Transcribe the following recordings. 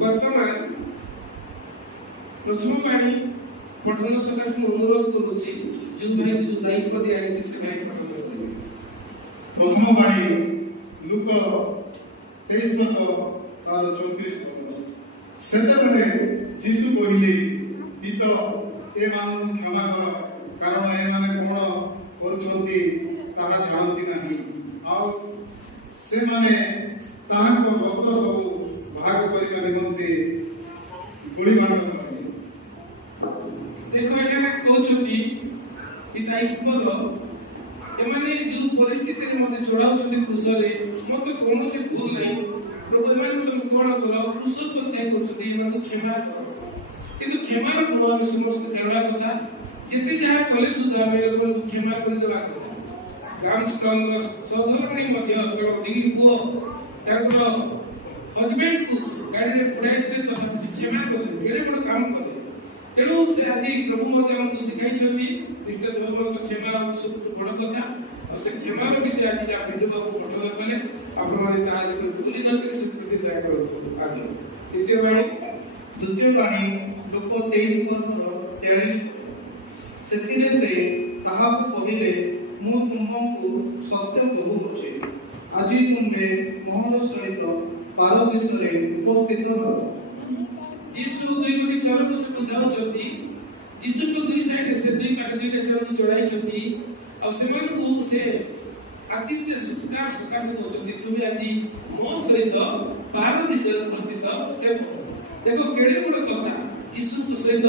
वर्तमान प्रथम बाणी पठन सकाश अनुरोध करुच्ची जो भाई जो दायित्व दिया है से भाई पठन करेंगे। प्रथम बाणी लुक 23 पद और 34 पद सेतेबेले जीसु कहिले पिता ए मान क्षमा कर कारण ए माने कोन करूछंती ताहा जानती नाही आ से माने ताहाको वस्त्र सब भाग करिका निमंते गोली बाण करले। देखो एटा कहउछंती पिता ईश्वर एमाने जो परिस्थिति रे मते चढ़ाउछंती क्रूसरे मते कोनोसी भूल नै प्रभु एमाने तुम कोन करो क्रूस पर थाई कहउछंती एमाने क्षमा करो किंतु क्षमार गुण हम समस्त जानवा कथा जेते जहा कले सुद्धा हम लोग क्षमा कर देवा कथा। ग्राम स्ट्रंग सौधरणी मध्य दिगी पुओ ताकर हस्बैंड को गाड़ी रे पड़ाई थे तो हम क्षमा कर केड़े बड़ काम करे तेणु से आज प्रभु मते हमको सिखाई छथि ख्रीष्ट धर्म तो क्षमा सब बड़ कथा और से क्षमार विषय आज जा भिडो बाबू पठन कले आपण माने ता आज भूली न से प्रति दया करो आगे। द्वितीय बाणी लोक 23 पद 43 सेथिरे से ताहाକୁ कहिले मु तुमको सत्य कहूछि आज तुम्हे मोहन सहित पारदेशरे उपस्थित हो। यीशु दुई गुटी चरण से बुझाउ छथि यीशु को दुई साइड से दुई काट दुईटा चरण चढ़ाई छथि और सेमन को से आतिथ्य संस्कार सकाश होछथि तुमे आज मो सहित पारदेशरे उपस्थित हेबो। देखो केड़े बड़ कथा यीशु को सहित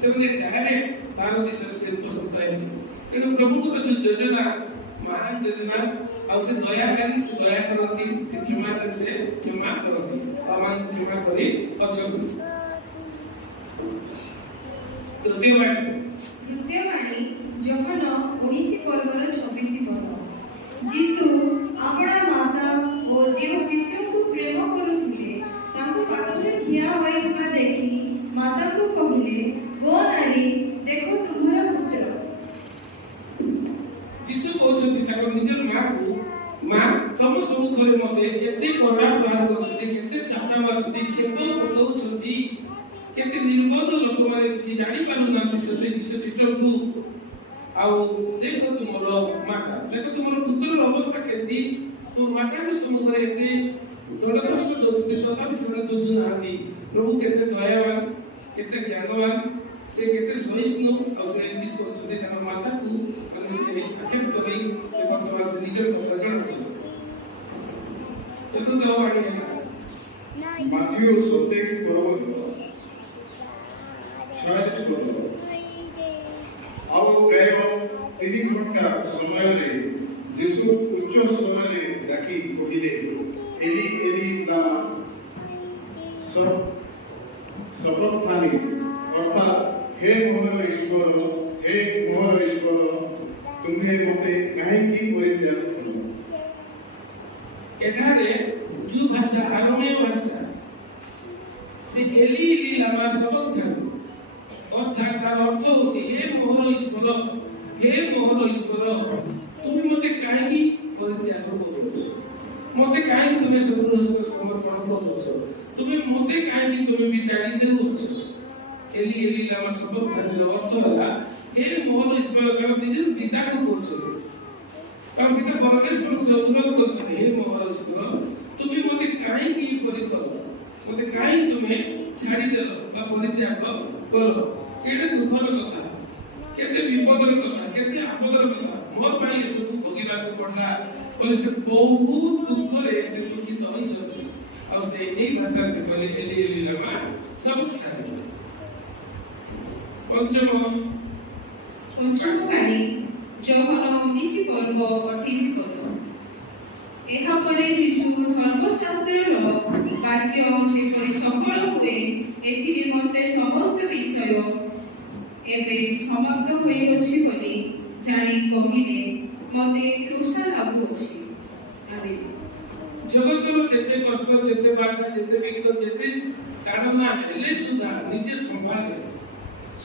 से डायरेक्ट पारदेशरे से उपस्थित हेबो। तेणु प्रभु को जो योजना महान योजना और से दयाकारी से दया करती से क्षमा करती और मान क्षमा करी अचंती। तृतीय बाणी जोहन 19 पर्वर 26 पद जीसु आपणा माता और जो शिशु को प्रेम करुथिले तांको पाखरे ठिया होइबा देखि माता को कहिले गो नारी देखो तुम्हारा पुत्र। यीशु कहउछथि ताकर निजर मां तम सम्मुखरे मते केते कड़ा प्रहार करछथि केते चाटा मारछथि छेप पकाउछथि केते निर्बोध लोक माने कि जानि पारु ना सते यीशु चित्रकू आउ देखो तुमरो माता देखो तुमरो पुत्रर अवस्था केति तो माता के सम्मुखरे एते बड़ कष्ट दोछथि तथापि से दोजु नाहति प्रभु केते दयावान केते ज्ञानवान से केते सहिष्णु और से विश्व छुटे तार माता को माने से आक्षेप करी से वर्तमान से निजर कथा जणाउछ। चतुर्थ बाणी है माथ्यू 27 पर्व 46 पद और प्राय 3 घंटा समय रे यीशु उच्च स्वर रे डाकी कहिले एली एली लामा सबक्तानी अर्थात हे मोहर ईश्वर तुम्हे मते काहे की परित्याग करो। एठारे जो भाषा आरोण्य भाषा से एली एली लामा सबक्तानी अर्थात तार अर्थ होती हे मोहर ईश्वर तुम मते काहे की परित्याग करो मते काहे तुमे सब समर्पण करो तुमे मते काहे तुमे बिताड़ी देउछ। एली एली लामा सबक्तानी अर्थ होला हे मोहर ईश्वर का निज पिता को बोलछे कारण पिता परमेश्वर से अनुरोध करछे हे मोहर ईश्वर तुमे मते काहे की परित्याग मते काहे तुमे छाड़ी देलो बा परित्याग करो केडे दुखर कथा केते विपदर कथा केते आपदर कथा मोर पाई सब भोगिबा को पड़ला बोले से बहुत दुख रे से दुखित होई छ और से एई भाषा से बोले एली एली लामा सबक्तानी। पंचम बाणी जोहन 19 पर्व 28 पद एहा परे यीशु धर्मशास्त्रर वाक्य जेपरि सफल हुए एथि निमंते समस्त विषय एबे समाप्त होई अछि बोली जानि कहिले मते तृषा लागुछि। आमेन। जगतरो जेते कष्ट जेते बाधा जेते विघ्न जेते काढना हेले सुधा निजे संभाले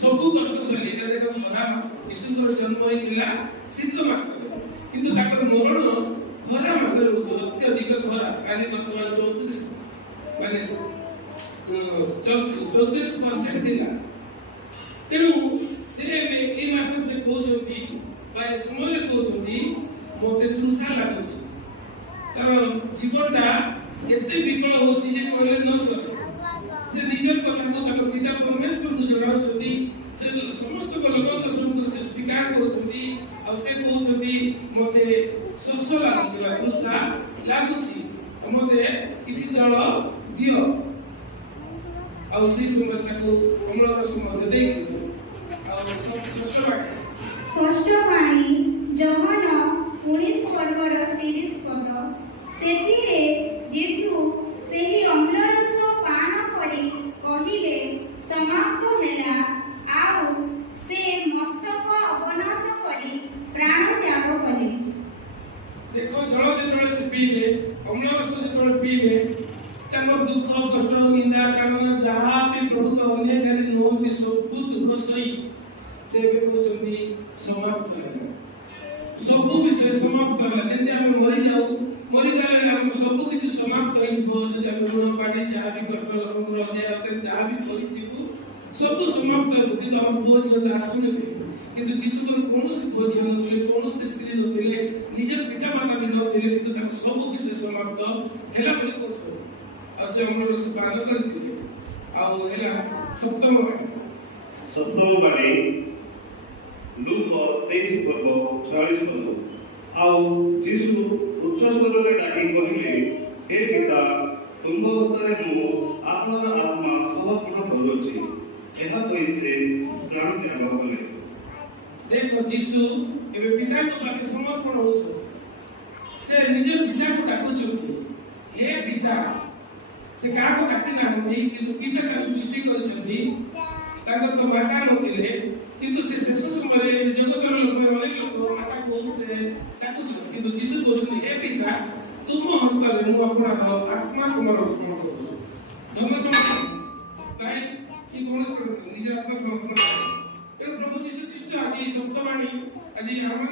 सबु कष्ट सही एटा देखो खरा मास यीशुर जन्म होइतिला शीत मास किंतु ताकर मरण खरा मास रे होतो अत्यधिक खरा काली वर्तमान 34 माने 34% ଥିଲା। ତେଣୁ ସେ ଏଇ ମାସ ସେ କହୁଛନ୍ତି ବା ଏ ସମୟରେ କହୁଛନ୍ତି ମୋତେ ତୃଷା ଲାଗୁଛି, କାରଣ ଜୀବନଟା ଏତେ ବିକଳ ହଉଛି ଯେ କହିଲେ ନ ସରେ। ସେ ନିଜର କଥାକୁ ତାଙ୍କ ପିତା ପରମେଶ୍ୱରଙ୍କୁ ଜଣାଉଛନ୍ତି, ସେ ସମସ୍ତ ଲୋକଙ୍କ ସମ୍ମୁଖରେ ସେ ସ୍ୱୀକାର କରୁଛନ୍ତି, ଆଉ ସେ କହୁଛନ୍ତି ମୋତେ ଶୋଷ ଲାଗୁଛି ବା ତୃଷା ଲାଗୁଛି, ମୋତେ କିଛି ଜଳ ଦିଅ। ଆଉ ସେଇ ସମୟରେ ତାକୁ ଅମ୍ଳର ସମୟ ଦେଇଥିଲେ। ଆଉ ଷଷ୍ଠ ବାଣୀ ଯୋହନ 19:30 ସେଥିରେ ଯୀଶୁ ସେହି ଅମ୍ଳରସ ପାନ କରି କହିଲେ, ସମାପ୍ତ ହେଲା। ଆଉ ସେ ମସ୍ତକ ଅବନତ କରି ପ୍ରାଣ ତ୍ୟାଗ କଲେ। ଦେଖ, ଜଳ ଯେତେବେଳେ ସେ ପିଇଲେ, ଅମ୍ଳରସ ଯେତେବେଳେ ପିଇଲେ, ତାଙ୍କର ଦୁଃଖ କଷ୍ଟ ନିନ୍ଦା କାମନା ଯାହା ବି ପ୍ରଭୁଙ୍କ ଅନ୍ୟାୟକାରୀ ନୁହନ୍ତି ସବୁ ଦୁଃଖ ସହି ସେ ଏବେ କହୁଛନ୍ତି ସମାପ୍ତ ହେଲା। ସବୁ ବିଷୟ ସମାପ୍ତ ହେଲା। ଯେମିତି ଆମେ ମରିଯାଉ, ମରିଗଲେ ଆମ ସବୁ କିଛି ସମାପ୍ତ ହେଇଯିବ। ଯଦି ଆମେ ଋଣ ପାଣି ଯାହା ବି କଷ୍ଟ ଯାହା ବି କରିଥିବୁ ସବୁ ସମାପ୍ତ ହେବ। କିନ୍ତୁ ଆମ ପୁଅ ଝିଅ ତ ଆସୁନିବେ। କିନ୍ତୁ ଯୀଶୁଙ୍କର କୌଣସି ପୁଅ ଝିଅ ନଥିଲେ, କୌଣସି ସ୍ତ୍ରୀ ନଥିଲେ, ନିଜର ପିତା ମାତା ବି ନଥିଲେ, କିନ୍ତୁ ତାଙ୍କ ସବୁ ବିଷୟ ସମାପ୍ତ ହେଲା ବୋଲି କହୁଛନ୍ତି। ଆଉ ସେ ଅମ୍ଳରସ ପାନ କରିଥିଲେ। ଆଉ ହେଲା ସପ୍ତମ ବାଣୀ ଲୁକ 23:40। ଆଉ ଯୀଶୁ ଉଚ୍ଚ ସ୍ୱରରେ ଡାକି କହିଲେ, ହେ ପିତା, ତୁଙ୍ଗ ଅବସ୍ଥାରେ ମୁଁ ଆପଣଙ୍କ ଆତ୍ମା ସମର୍ପଣ କରୁଅଛି। ଏହା କହି ସେ ପ୍ରାଣ ତ୍ୟାଗ କଲେ। ଦେଖ, ଯୀଶୁ ଏବେ ପିତାଙ୍କ ପାଖେ ସମର୍ପଣ ହଉଛନ୍ତି। ସେ ନିଜ ପିତାକୁ ଡାକୁଛନ୍ତି, ହେ ପିତା। ସେ କାହାକୁ ଡାକି ନାହାନ୍ତି, କିନ୍ତୁ ପିତା ତାଙ୍କୁ ସୃଷ୍ଟି କରିଛନ୍ତି। ତାଙ୍କର ତ ମାତା ନଥିଲେ, କିନ୍ତୁ ସେ ଶେଷ ସମୟରେ ଜଗତର ଲୋକ ଅନେକ ଲୋକ ମାତାକୁ ସେ ଡାକୁଛନ୍ତି। କିନ୍ତୁ ଯୀଶୁ କହୁଛନ୍ତି, ହେ ପିତା, ତୁମ ହସ୍ତରେ ମୁଁ ଆପଣଙ୍କ ଆତ୍ମା ସମର୍ପଣ କରୁଛି। ଧର୍ମ ସମର୍ପଣ ପାଇଁ କି କୌଣସି ନିଜ ଆତ୍ମା ସମର୍ପଣ। ତେଣୁ ପ୍ରଭୁ ଯୀଶୁ ଖ୍ରୀଷ୍ଟ ଆଜି ସପ୍ତବାଣୀ ଆଜି ଆମର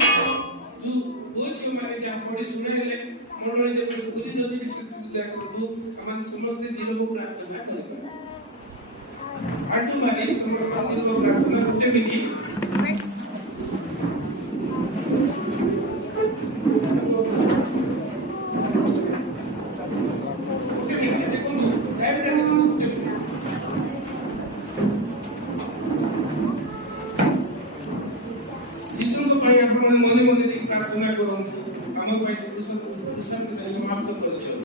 ଯୋଉ ପୁଅ ଝିଅମାନେ ଯାହା ପଢ଼ି ଶୁଣାଇଲେ, ମନରେ ଯେବେ ପୁରୀ ନଦୀ ସେ ପୂଜା କରନ୍ତୁ। ଆମେ ସମସ୍ତେ ନିରବ ପ୍ରାର୍ଥନା କରିବା। ଆଠୁ ମାରି ସମସ୍ତ ନିରବ ପ୍ରାର୍ଥନା ଗୋଟେ ମିନିଟ୍। ଯୀଶୁଙ୍କ ପାଇଁ ଆପଣ ମନେ ମନେ ପ୍ରାର୍ଥନା କରନ୍ତୁ। ଆମ ପାଇଁ ସେ ସମାପ୍ତ କରିଛନ୍ତି।